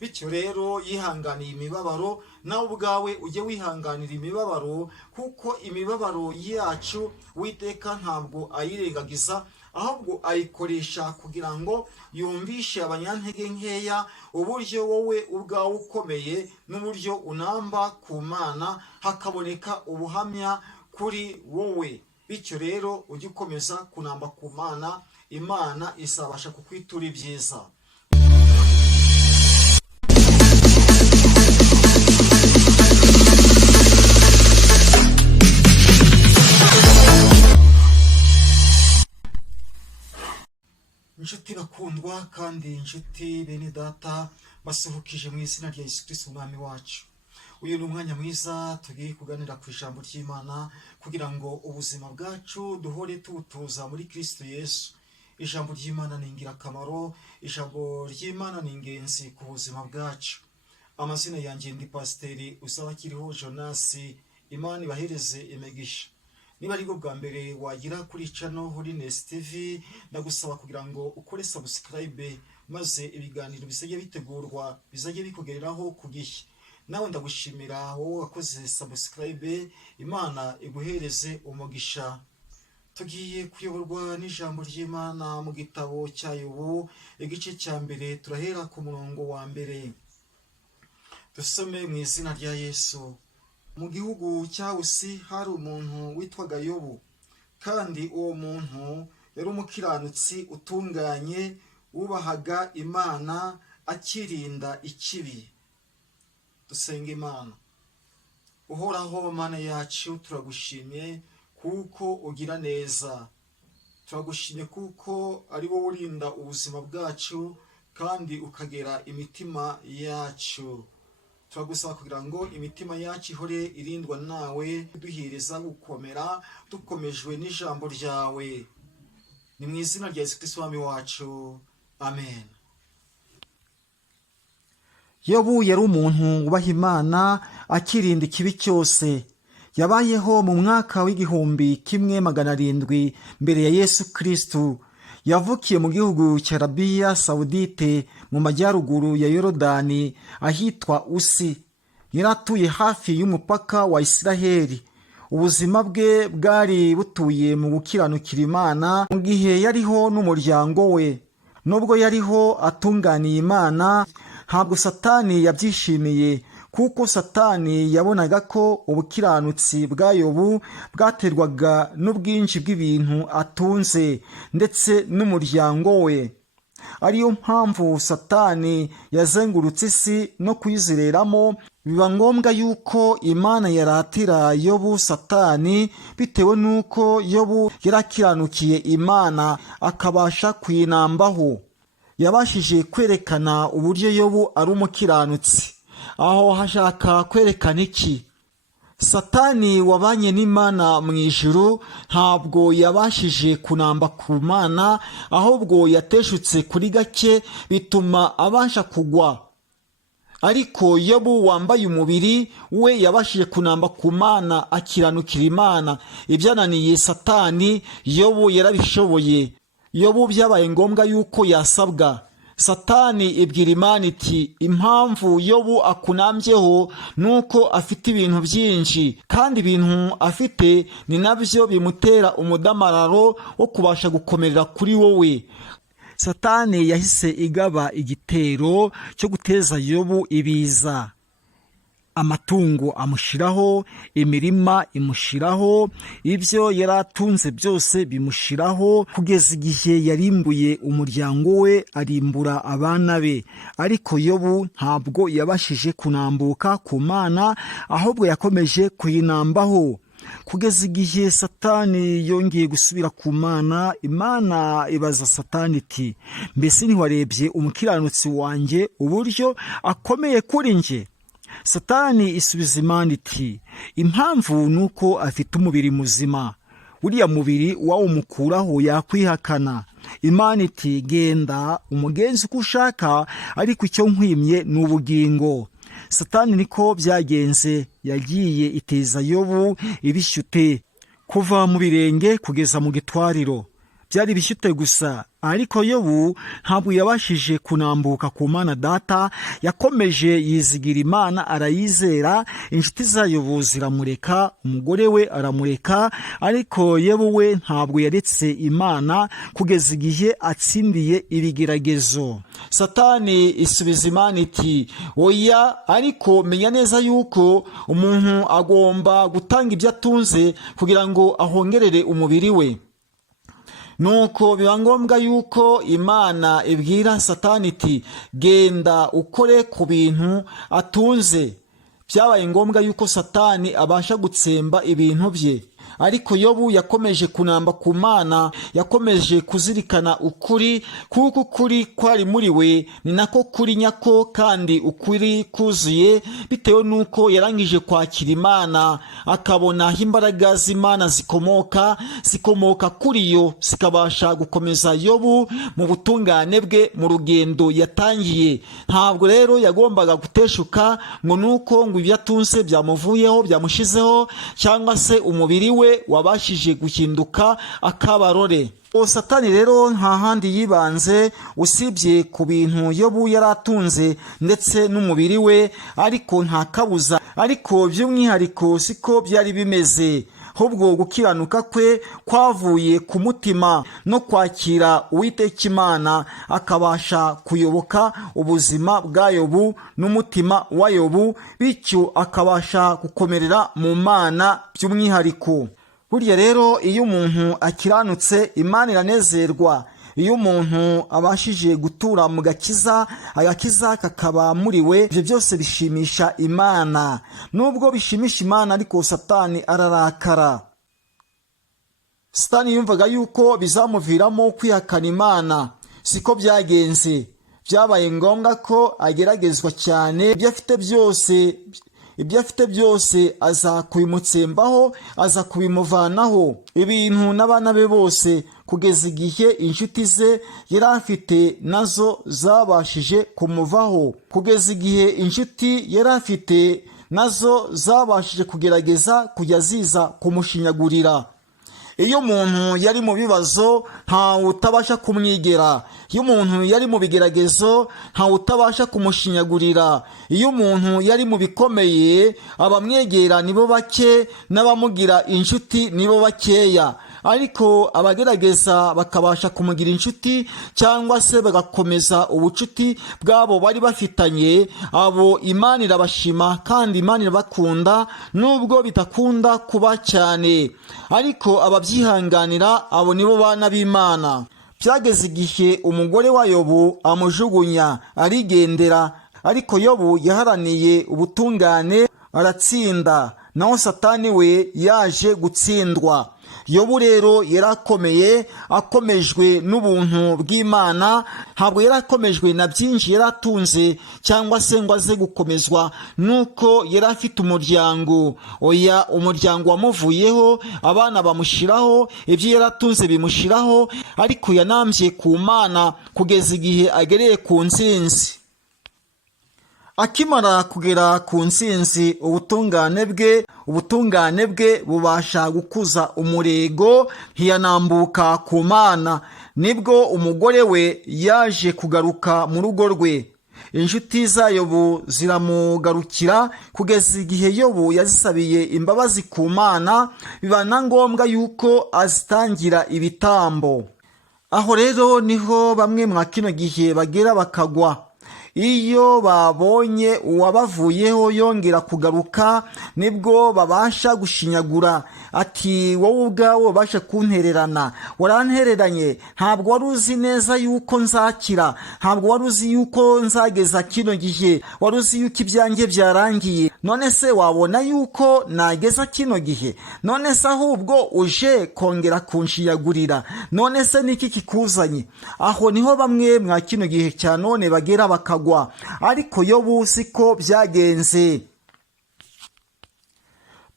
bityo rero yihanganiye imibabaro, nawe ubwawe ujye wihanganira imibabaro, kuko imibabaro yacu Uwiteka ntabwo ayirengagiza, ahubwo ayikoresha kugira ngo yumvishe abanyantege nkeya uburyo wowe ubwawe ukomeye n'uburyo unamba ku Mana, hakaboneka ubuhamya kuri wowe. Bityo rero ujye ukomeza kunamba ku Mana, Imana izabasha kukwitura ibyiza. Inshuti bakundwa kandi inshuti bene data basuhukije mu izina rya Yesu Kristo umwami wacu. Uyu ni umwanya mwiza tugiye kuganira ku ijambo ry'Imana kugira ngo ubuzima bwacu duhore tubutuza muri Kristo Yesu. Ijambo ry'Imana ni ingirakamaro, ijambo ry'Imana ni ingenzi ku buzima bwacu. Amazina yanjye ndi Pasiteri Uzabakiriho Jonas. Imana ibahereze imigisha. Niba ari bwo bwa mbere wagira kuri channel Holiness TV, ndagusaba kugira ngo ukore subscribe, maze ibiganiro bisajye bitegurwa bizajye bikugereraho ku gihe. Nawe ndagushimira wowe wakoze subscribe, Imana iguhereze umugisha. Tugiye kuyoborwa n'ijambo ry'Imana mu gitabo cya Yobu, igice cya mbere, turahera ku murongo wa mbere. Dusome mu izina rya Yesu. Mu gihugu cya Usi hari umuntu witwaga Yobu, kandi uwo muntu yari umukiranutsi utunganye, wubahaga Imana, akirinda ikibi. Dusenga Imana. Uhoraho Mana yacu, turagushimye kuko ugira neza. Turagushimye kuko ari wowe urinda ubuzima bwacu kandi ukagera imitima yacu. Turagusaba kugira ngo imitima yacu ihore irindwa nawe, duhiriza gukomera dukomejwe n'ijambo ryawe. Ni mu izina rya Yesu Kristo umwami wacu. Amen. Yobu yari umuntu wubaha Imana, akirinda ikibi cyose. Yabayeho mu mwaka w'1700 mbere ya Yesu Kristo. Yavukiye mu gihugu cya Arabiya Saudite mu majyaruguru ya Yorodani ahitwa Usi. Yaratuye hafi y'umupaka wa Isiraheli. Ubuzima bwe bwari butuye mu gukiranukira Imana mu gihe yariho n'umuryango we. Nubwo yariho atunganiye Imana, ntabwo Satani yabyishimiye, kuko Satani yabonaga ko ubukiranutsi bwa Yobu bwaterwaga n'ubwinshi bw'ibintu atunze ndetse n'umuryango we. Ariyo mpamvu Satani yazengurutse isi no kuyizereramo. Biba ngombwa yuko Imana yaratira Yobu Satani, bitewe n'uko Yobu yarakiranukiye Imana akabasha kuyinambaho. Yabashije kwerekana uburyo Yobu ari umukiranutsi. Aho hashaka kwerekana iki? Satani wabanye n'Imana mu ijuru ntabwo yabashije kunamba ku Mana, ahubwo yateshutse kuri gake bituma abasha kugwa. Ariko Yobu wambaye umubiri we yabashije kunamba ku Mana, akiranukira Imana. Ibyananiye Satani Yobu yarabishoboye. Yobu byabaye ngombwa yuko yasabwa. Satani ibwira Imana iti, impamvu Yobu akunambyeho nuko afite ibintu byinshi, kandi ibintu afite ni nabyo bimutera umudamararo wo kubasha gukomerera kuri wowe. Satani yahise igaba igitero cyo guteza Yobu ibiza. Amatungo amushiraho, imirima imushiraho, ibyo yaratunze byose bimushiraho, kugeza igihe yarimbuye umuryango we, arimbura abana be. Ariko Yobu ntabwo yabashije kunambuka ku Mana, ahubwo yakomeje kuyinambaho. Kugeza igihe Satani yongeye gusubira ku Mana. Imana ibaza Satani iti, mbese ntiwarebye umukiranutsi wanjye uburyo akomeye kuri nje? Satani isubiza Imana iti, impamvu nuko afite umubiri muzima, uriya mubiri wawumukuraho yakwihakana. Imana iti, genda umugenzi uko ushaka, ariko icyo nkwimye ni ubugingo. Satani niko byagenze. Yagiye iteza Yobu ibishyute kuva mu birenge kugeza mu gitwariro. byari bishyute gusa. Ariko Yobu ntabwo yabashije kunambuka ku Mana Data, yakomeje yizigira Imana, arayizera. Inshuti za Yobu ziramureka, umugore we aramureka, ariko Yobu we ntabwo yaretse Imana kugeza igihe atsindiye ibigeragezo. Satani isubiza Imana iti, oya, ariko menya neza yuko umuntu agomba gutanga ibyo atunze kugira ngo ahongerere umubiri we. Nuko biba ngombwa yuko Imana ibwira Satani iti, genda ukore ku bintu atunze. Byabaye ngombwa yuko Satani abasha gutsemba ibintu bye. Ariko Yobu yakomeje kunamba ku Mana, yakomeje kuzirikana ukuri, kuko ukuri kwari muri we ni nako kuri nyako, kandi ukuri kuzuye, bitewe nuko yarangije kwakira Imana, akabona aho imbaraga z'Imana zikomoka kuri yo, zikabasha gukomeza Yobu mu butungane bwe, mu rugendo yatangiye. Ntabwo rero yagombaga guteshuka ngo nuko ngo ibyo atunze byamuvuyeho, byamushizeho, cyangwa se umubiri we wabashije guhinduka akabarore. Satani rero nta handi yibanze usibye ku bintu Yobu yari atunze ndetse n'umubiri we, ariko nta kabuza. Ariko by'umwihariko siko byari bimeze, ahubwo gukiranuka kwe kwavuye ku mutima no kwakira Uwiteka Imana, akabasha kuyoboka ubuzima bwa Yobu n'umutima wa Yobu, bityo akabasha gukomerera mu Mana by'umwihariko. Burya rero iyo umuntu akiranutse, Imana iranezerwa. Iyo umuntu abashije gutura mu gakiza, agakiza kakaba muri we, ibyo byose bishimisha Imana. Nubwo bishimisha Imana, ariko Satani ararakara. Satani yumvaga yuko bizamuviramo kwihakana Imana. Siko byagenze. Byabaye ngombwa ko ageragezwa cyane. Ibyo afite byose aza kubimutsembaho, aza kubimuvanaho, ibintu n'abana be bose, kugeza igihe inshuti ze yari afite nazo zabashije kumuvaho, kugeza igihe inshuti yari afite nazo zabashije kugerageza kujya ziza kumushinyagurira. Iyo umuntu yari mu bibazo, ntawe utabasha kumwigera. Iyo umuntu yari mu bigeragezo, ntawe utabasha kumushinyagurira. Iyo umuntu yari mu bikomeye, abamwegera nibo bake, n'abamugira inshuti nibo bakeya. Ariko abagerageza bakabasha kumugira inshuti, cyangwa se bagakomeza ubucuti bwabo bari bafitanye, abo Imana irabashima kandi Imana irabakunda, nubwo bitakunda kuba cyane. Ariko ababyihanganira, abo nibo bana b'Imana. Byageze igihe umugore wa Yobu amujugunya, arigendera. Ariko Yobu yaharaniye ubutungane, aratsinda. Naho Satani we yaje gutsindwa. Yobu rero yarakomeye, akomejwe n'ubuntu bw'Imana. Ntabwo yarakomejwe na byinshi yaratunze, cyangwa se ngo aze gukomezwa nuko yari afite umuryango. Oya, umuryango wamuvuyeho, abana bamushiraho, ibyo yaratunze bimushiraho, ariko yanambye ku Mana kugeza igihe agereye ku ntsinzi. Akimara kugera ku ntsinzi, ubutungane bwe bubasha gukuza umurego, ntiyanambuka ku Mana. Nibwo umugore we yaje kugaruka mu rugo rwe. Inshuti za Yobu ziramugarukira kugeza igihe Yobu yazisabiye imbabazi ku Mana, biba na ngombwa yuko azitangira ibitambo. Aho rero niho bamwe mwa kino gihe bagera bakagwa. Iyo babonye uwabavuyeho yongera kugaruka, nibwo babasha gushinyagura. Ati, wowe ubwawe ubasha kuntererana, warantereranye, ntabwo wari uzi neza yuko nzakira, ntabwo wari uzi yuko nzageza kino gihe, wari uzi yuko ibyanjye byarangiye, none se wabona yuko nageza kino gihe? None se ahubwo uje kongera kunshiyagurira? None se niki kikuzanye? Aho niho bamwe mwa kino gihe cya none bagera bakagwa. Ariko Yobu siko byagenze.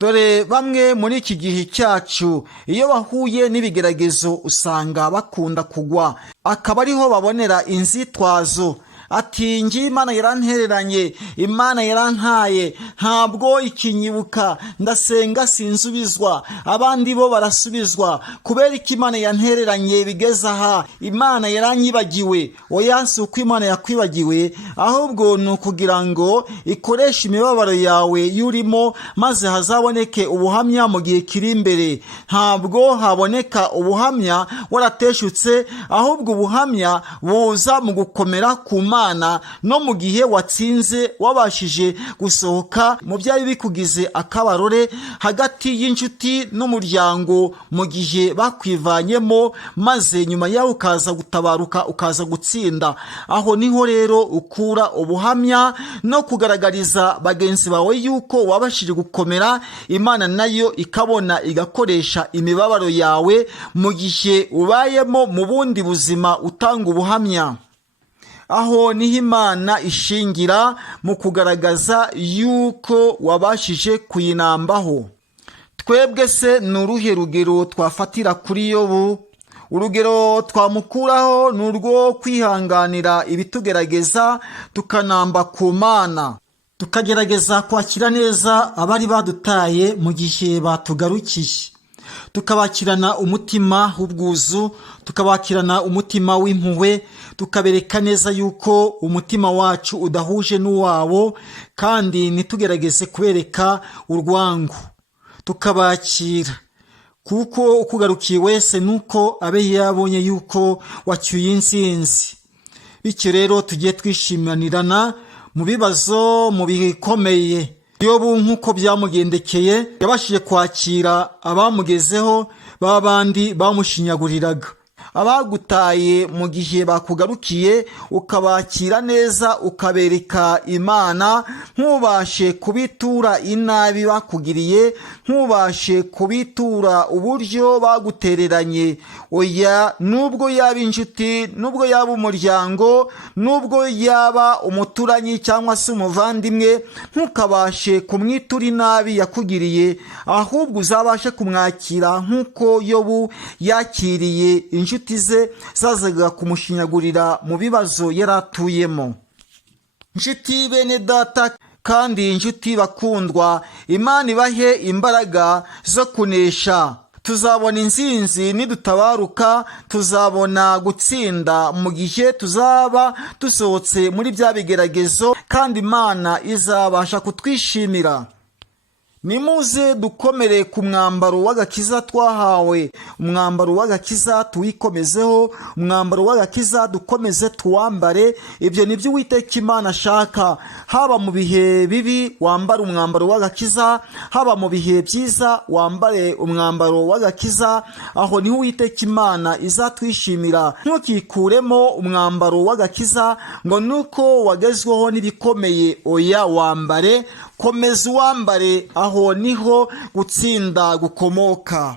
Dore bamwe muri iki gihe cyacu, iyo bahuye n'ibigeragezo usanga bakunda kugwa, akaba ariho babonera inzitwazo. ati ngiye Imana yarantereranye, Imana yarantaye, ntabwo ikinyibuka, ndasenga sinzubizwa, abandi bo barasubizwa. Kubera iki Imana yantereranye bigeze aha? Imana yaranyibagiwe? Oya, si uko Imana yakwibagiwe, ahubwo ni ukugira ngo ikoreshe imibabaro yawe yurimo, maze hazaboneke ubuhamya mu gihe kiri imbere. Ntabwo haboneka ubuhamya warateshutse, ahubwo ubuhamya buza mu gukomera ku Mana, no mu gihe watsinze wabashije gusohoka mu byari bikugize akabarore hagati y'inshuti n'umuryango mu gihe bakwivanyemo, maze nyuma yaho ukaza gutabaruka, ukaza gutsinda. Aho niho rero ukura ubuhamya no kugaragariza bagenzi bawe yuko wabashije gukomera. Imana nayo ikabona igakoresha imibabaro yawe mu gihe ubayemo mu bundi buzima utanga ubuhamya. Aho niho Imana ishingira mu kugaragaza yuko wabashije kuyinambaho. Twebwe se ni uruhe rugero twafatira kuri Yobu? Urugero twamukuraho ni urwo kwihanganira ibitugerageza, tukanamba ku Mana, tukagerageza kwakira neza abari badutaye mu gihe batugarukiye, tukabakirana umutima w'ubwuzu, tukabakirana umutima w'impuhwe, tukabereka neza yuko umutima wacu udahuje n'uwabo, kandi ntitugerageze kubereka urwango, tukabakira kuko ukugarukiye wese nuko abe yabonye yuko wacyuye insinzi. Bityo rero tugiye twishimanirana mu bibazo, mu bikomeye. Yobu nk'uko byamugendekeye yabashije kwakira abamugezeho, babandi bamushinyaguriraga. Abagutaye mu gihe bakugarukiye ukabakira neza, ukabereka Imana, ntubashe kubitura inabi bakugiriye, ntubashe kubitura uburyo bagutereranye. Oya, nubwo yaba inshuti, nubwo yaba umuryango, nubwo yaba umuturanyi cyangwa se umuvandimwe, ntukabashe kumwitura inabi yakugiriye, ahubwo uzabashe kumwakira nk'uko Yobu yakiriye inshuti ze zazaga kumushinyagurira mu bibazo yaratuyemo. Inshuti bene data kandi inshuti bakundwa, Imana ibahe imbaraga zo kunesha. Tuzabona insinzi nidutabaruka, tuzabona gutsinda mu gihe tuzaba dusohotse muri bya bigeragezo, kandi Imana izabasha kutwishimira. Nimuze dukomere ku mwambaro w'agakiza twahawe. Umwambaro w'agakiza tuwikomezeho, umwambaro w'agakiza dukomeze tuwambare. Ibyo nibyo Uwiteka Imana ashaka. Haba mu bihe bibi wambare umwambaro w'agakiza, haba mu bihe byiza wambare umwambaro w'agakiza. Aho niho Uwiteka Imana izatwishimira. Ntukikuremo umwambaro w'agakiza ngo nuko wagezweho n'ibikomeye. Oya, wambare, komeza uwambare. Aho niho gutsinda gukomoka.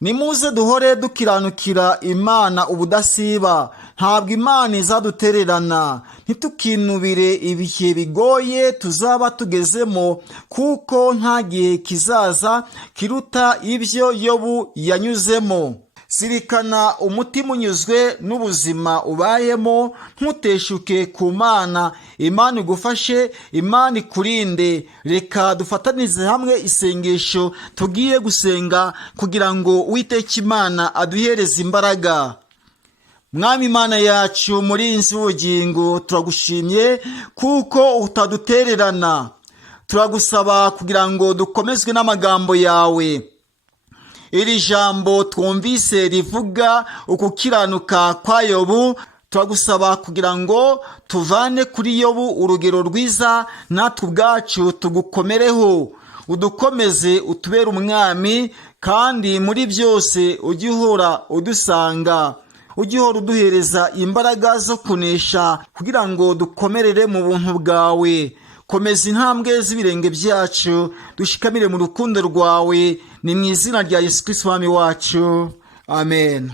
Nimuze duhore dukiranukira Imana ubudasiba. Ntabwo Imana izadutererana. Ntitukinubire ibihe bigoye tuzaba tugezemo, kuko nta gihe kizaza kiruta ibyo Yobu yanyuzemo. Zirikana umutima unyuzwe n'ubuzima ubayemo, ntuteshuke ku Mana. Imana igufashe, Imana ikurinde. Reka dufatanize hamwe isengesho tugiye gusenga kugira ngo Uwiteka Imana aduhereze imbaraga. Mwami Imana yacu, murinzi w'ubugingo, turagushimye kuko utadutererana. Turagusaba kugira ngo dukomezwe n'amagambo yawe. Iri jambo twumvise rivuga ukukiranuka kwa Yobu, turagusaba kugira ngo tuvane kuri Yobu urugero rwiza, natwe ubwacu tugukomereho. Udukomeze, utubere umwami, kandi muri byose ujye uhora udusanga. Ujye uhora uduhereza imbaraga zo kunesha kugira ngo dukomerere mu buntu bwawe. Komeza intambwe z'ibirenge byacu, dushikamire mu rukundo rwawe. Ni mu izina rya Yesu Kristo Mwami wacu. Amen.